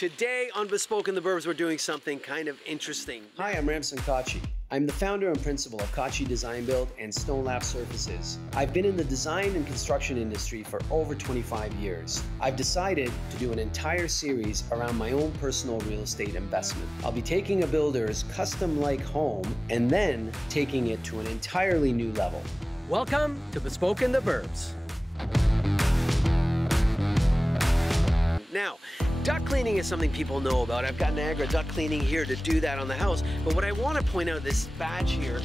Today on Bespoke in the Burbs, we're doing something kind of interesting. Hi, I'm Ramsin Khachi. I'm the founder and principal of Khachi Design Build and Stone Lab Surfaces. I've been in the design and construction industry for over 25 years. I've decided to do an entire series around my own personal real estate investment. I'll be taking a builder's custom-like home and then taking it to an entirely new level. Welcome to Bespoke in the Burbs. Now, duct cleaning is something people know about. I've got Niagara duct cleaning here to do that on the house. But what I want to point out, this badge here,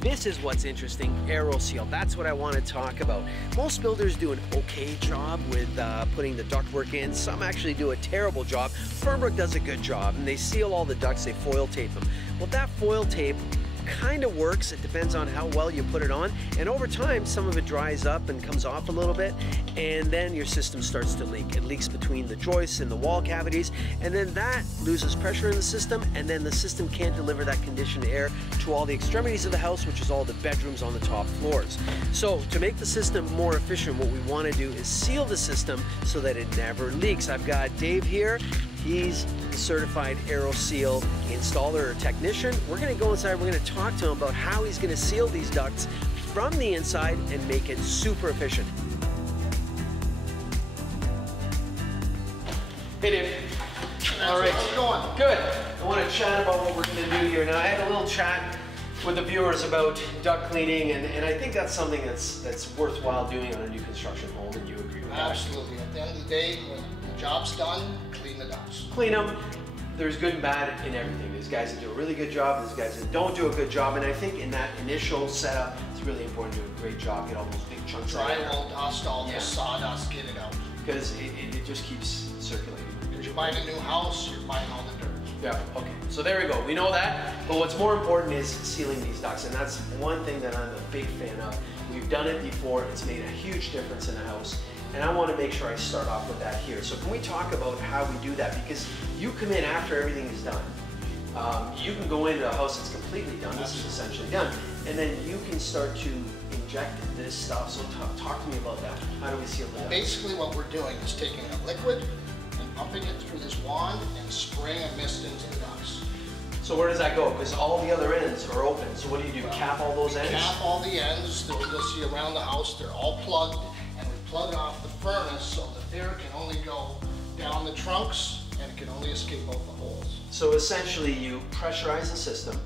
this is what's interesting, aero seal. That's what I want to talk about. Most builders do an okay job with putting the ductwork in. Some actually do a terrible job. Fernbrook does a good job, and they seal all the ducts, they foil tape them. Well, that foil tape kind of works. It depends on how well you put it on, and over time some of it dries up and comes off a little bit, and then your system starts to leak. It leaks between the joists and the wall cavities, and then that loses pressure in the system, and then the system can't deliver that conditioned air to all the extremities of the house, which is all the bedrooms on the top floors. So to make the system more efficient, what we want to do is seal the system so that it never leaks. I've got Dave here. He's a certified aero seal installer or technician. We're going to go inside, we're going to talk to him about how he's going to seal these ducts from the inside and make it super efficient. Hey Dave. All right. How's it going? Good. I want to chat about what we're going to do here. Now, I had a little chat with the viewers about duct cleaning, and I think that's something that's worthwhile doing on a new construction home, and you agree with that? Absolutely. At the end of the day, when the job's done, clean the ducts. Clean them. There's good and bad in everything. There's guys that do a really good job, there's guys that don't do a good job, and I think in that initial setup, it's really important to do a great job, get all those big chunks out. Drywall dust, all the sawdust, get it out. Because it just keeps circulating. Because you're buying a new house, you're buying all the dirt. Yeah, okay. So there we go. We know that, but what's more important is sealing these ducts, and that's one thing that I'm a big fan of. We've done it before, it's made a huge difference in the house, and I want to make sure I start off with that here. So can we talk about how we do that? Because you come in after everything is done. You can go into a house that's completely done, this is essentially done, and then you can start to inject this stuff. So talk to me about that. How do we seal the ducts? Basically what we're doing is taking a liquid and pumping it through this wand and spraying a mist into the ducts. So where does that go? Because all the other ends are open. So what do? Cap all those ends? Cap all the ends. You'll see around the house, they're all plugged, and we plug off the furnace so the air can only go down the trunks and it can only escape out the holes. So essentially you pressurize the system,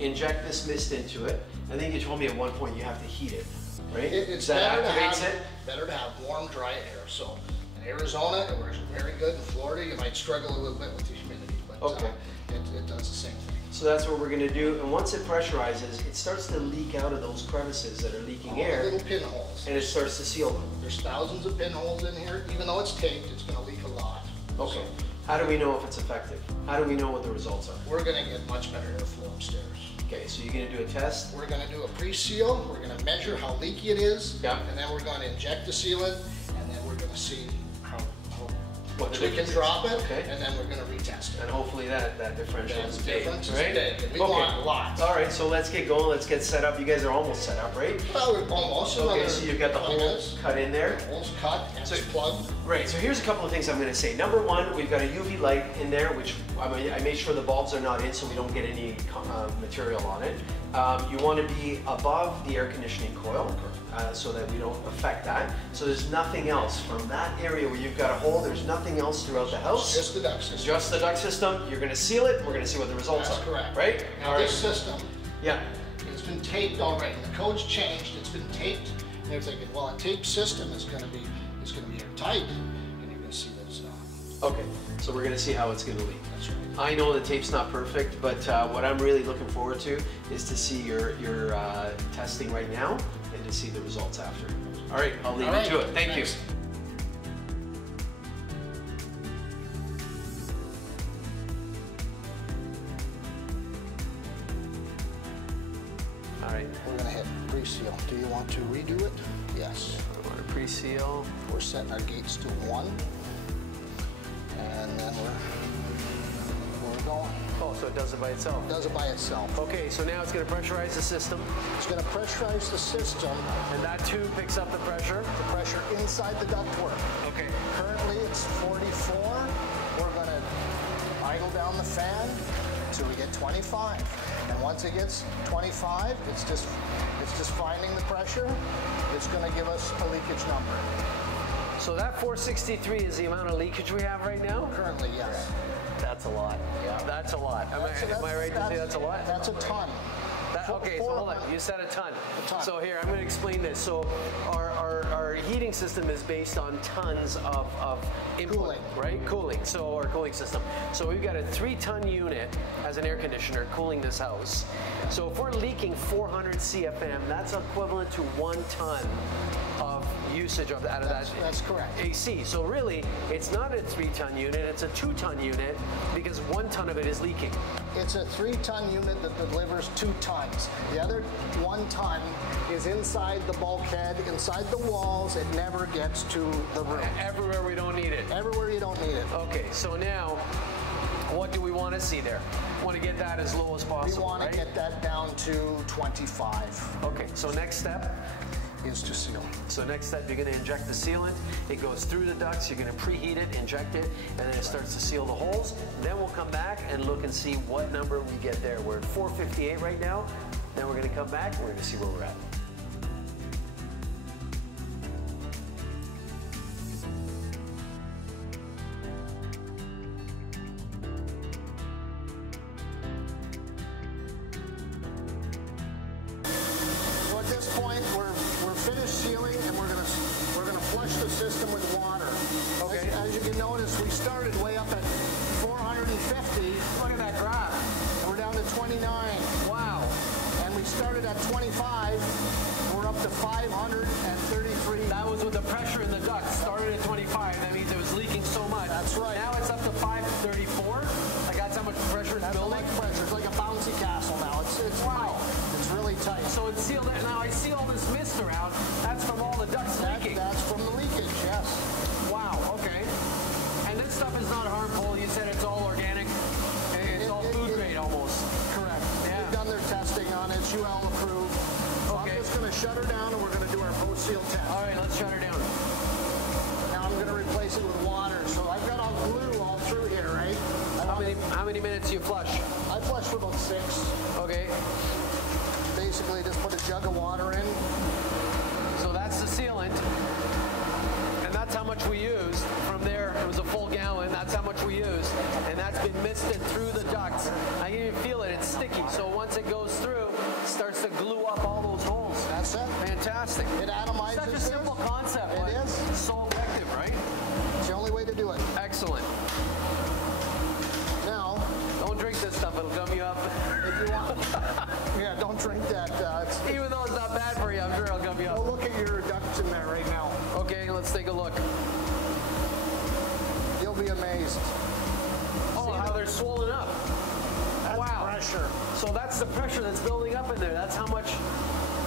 inject this mist into it. I think you told me at one point you have to heat it, right? It's that better activates it? Better to have warm, dry air. So in Arizona, it works very good. In Florida, you might struggle a little bit with the humidity, but okay. It does the same thing. So that's what we're going to do, and once it pressurizes, it starts to leak out of those crevices that are leaking air. Little pinholes. And it starts to seal them. There's thousands of pinholes in here. Even though it's taped, it's going to leak a lot. Okay. So, how do we know if it's effective? How do we know what the results are? we're going to get much better airflow upstairs. Okay, so you're going to do a test? We're going to do a pre-seal. We're going to measure how leaky it is. Yeah. And then we're going to inject the sealant, and then we're going to see how much we can difference drop it, okay. and then we're going to retest it. And hopefully that differential is big, Difference right? is big, and we okay. want lots. All right, so let's get going. Let's get set up. You guys are almost set up, right? Well, we're almost. Okay, so you've got the holes cut in there. Holes cut and it's plugged. Right, so here's a couple of things I'm going to say. Number one, we've got a UV light in there, which I made sure the bulbs are not in so we don't get any material on it. You want to be above the air conditioning coil so that we don't affect that. So there's nothing else from that area where you've got a hole, there's nothing else throughout the house. Just the duct system. Just the duct system. You're going to seal it, and we're going to see what the results That's are. correct. Right? Now this system, yeah. it's been taped already. The code's changed, it's been taped. And they're thinking, well, a taped system is going to be airtight, and you're going to see that it's not. Okay, so we're going to see how it's going to leak. That's right. I know the tape's not perfect, but what I'm really looking forward to is to see your testing right now and to see the results after. All right, I'll leave you to it. Thank you. All right. We're going to hit pre-seal. Do you want to redo it? Yes. I want to pre-seal. We're setting our gates to 1. And then we're going. Oh, so it does it by itself? It does it by itself. Okay, so now it's going to pressurize the system. It's going to pressurize the system. And that tube picks up the pressure? The pressure inside the ductwork. Okay. Currently it's 44. We're going to down the fan until we get 25. And once it gets 25, it's just finding the pressure. It's going to give us a leakage number. So that 463 is the amount of leakage we have right now? Currently, yes. That's a lot. Yeah. That's a lot. Am I right to say that's a lot? That's a ton. Okay, so hold on. You said a ton. A ton. So here, I'm going to explain this. So our heating system is based on tons of input, cooling, right? Cooling. So our cooling system. So we've got a 3-ton unit as an air conditioner cooling this house. So if we're leaking 400 CFM, that's equivalent to 1 ton of usage out of that. That's correct. AC. So really, it's not a 3-ton unit, it's a 2-ton unit because 1 ton of it is leaking. It's a 3-ton unit that delivers 2 tons. The other 1 ton is inside the bulkhead, inside the walls. It never gets to the roof. Everywhere we don't need it. Everywhere you don't need it. Okay, so now, what do we want to see there? We want to get that as low as possible, We want to get that down to 25. Okay, so next step is to seal. So next step, you're going to inject the sealant. It goes through the ducts. You're going to preheat it, inject it, and then it starts to seal the holes. Then we'll come back and look and see what number we get there. We're at 458 right now. Then we're going to come back and we're going to see where we're at. So at this point, we're finished sealing, and we're gonna flush the system with water. Okay. As you can notice, we started way up at 450. Look at that graph. And we're down to 29. Wow. And we started at 25. And we're up to 533. That was with the pressure in the duct. Started at 25. That means it was leaking so much. That's right. Now it's up to 534. Like that's how much pressure it's building. Like pressure. It's like a bouncy castle now. It's wow. tight. It's really tight. So it's sealed. Now I see all this mist around. That's from all the ducts leaking. That's from the leakage. Yes. Wow. Okay. And this stuff is not harmful. You said it's all organic. It's all food grade almost. Correct. Yeah. They've done their testing on it. It's UL approved. So Okay. I'm just going to shut her down, and we're going to do our post-seal test. All right. Let's shut her down. Now I'm going to replace it with water. So I've got all glue all through here, right? How many minutes do you flush? I flush for about 6. Okay. Basically, just put a jug of water in. So that's the sealant. And that's how much we used. From there, it was a full gallon. That's how much we used. And that's been misted through the ducts. I can even feel it. It's sticky. So once it goes through, it starts to glue up all those holes. That's it. Fantastic. It atomizes. Such a simple concept. It is. So effective, right? It's the only way to do it. Excellent. Now, Don't drink this stuff. It'll gum you up. if you want, yeah, don't drink that. Even though it's not bad for you, I'm sure it'll gum you Go up. look at your ducts in there right now. Okay, let's take a look. You'll be amazed. Oh, how they're swollen up. That's Wow. pressure. So that's the pressure that's building up in there. That's how much.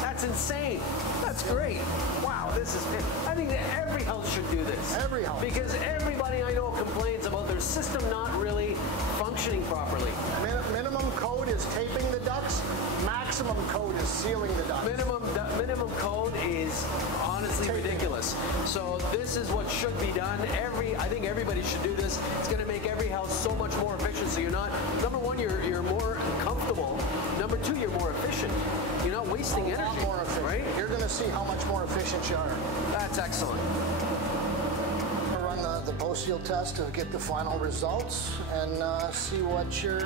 That's insane. That's great. Wow, this is. I think that every house should do this. Every house. Because everybody I know complains about their system not really functioning properly. Minimum code is taping the ducts. Maximum code is sealing the ducts. Minimum code is honestly ridiculous. So this is what should be done. I think everybody should do this. It's going to make every house so much more efficient. So you're not, number one, you're more comfortable. Number two, you're more efficient. You're not wasting energy. A lot more efficient. Right? You're going to see how much more efficient you are. That's excellent. We'll run the post-seal test to get the final results and see what your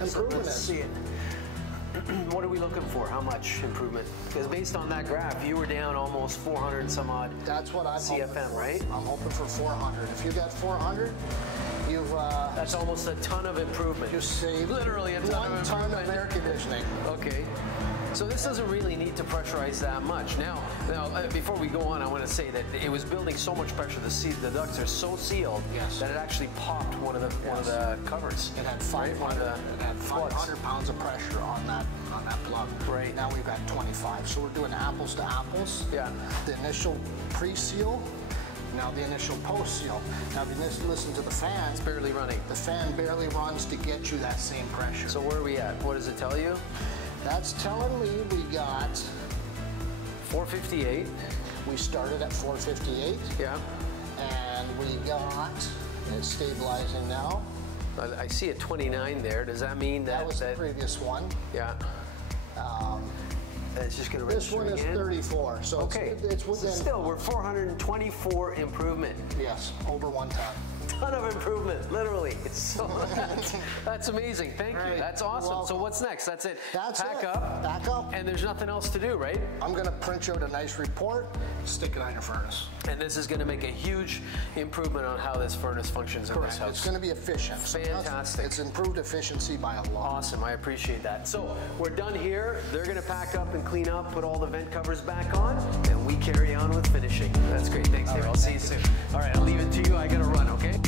improvement Let's is. see it. What are we looking for? How much improvement? Because based on that graph, you were down almost 400 and some odd. That's what I'm hoping CFM, for. right? I'm hoping for 400. If you got 400, you've That's almost a ton of improvement. you saved Literally a ton of 1 ton improvement. of air conditioning. Okay. So this doesn't really need to pressurize that much. Now, before we go on, I want to say that it was building so much pressure. The ducts are so sealed that it actually popped one of the covers. It had Right? 500 pounds of pressure on that plug. Right. Now we've got 25. So we're doing apples to apples. Yeah. The initial pre-seal, now the initial post-seal. Now if you listen to the fan, It's barely running. the fan barely runs to get you that same pressure. So where are we at? What does it tell you? That's telling me we got, 458. we started at 458, Yeah. and we got, and it's stabilizing now, I see a 29 there. Does that mean that... That was the previous one. Yeah. It's just going to This one is 34, so okay. it's within... Still, we're 424 improvement. Yes, over 1 ton. Ton of improvement, literally. It's so that's amazing. Thank you. That's awesome. So what's next? That's it. That's Pack it. up. Pack up. And there's nothing else to do, right? I'm going to print you out a nice report, stick it on your furnace. And this is going to make a huge improvement on how this furnace functions in this house. It's going to be efficient. Fantastic. It's improved efficiency by a lot. Awesome. I appreciate that. So we're done here. They're going to pack up and clean up, put all the vent covers back on, and we carry on with finishing. That's great. Thanks, Dave. I'll see you soon. All right, I'll leave it to you. I got to run, okay?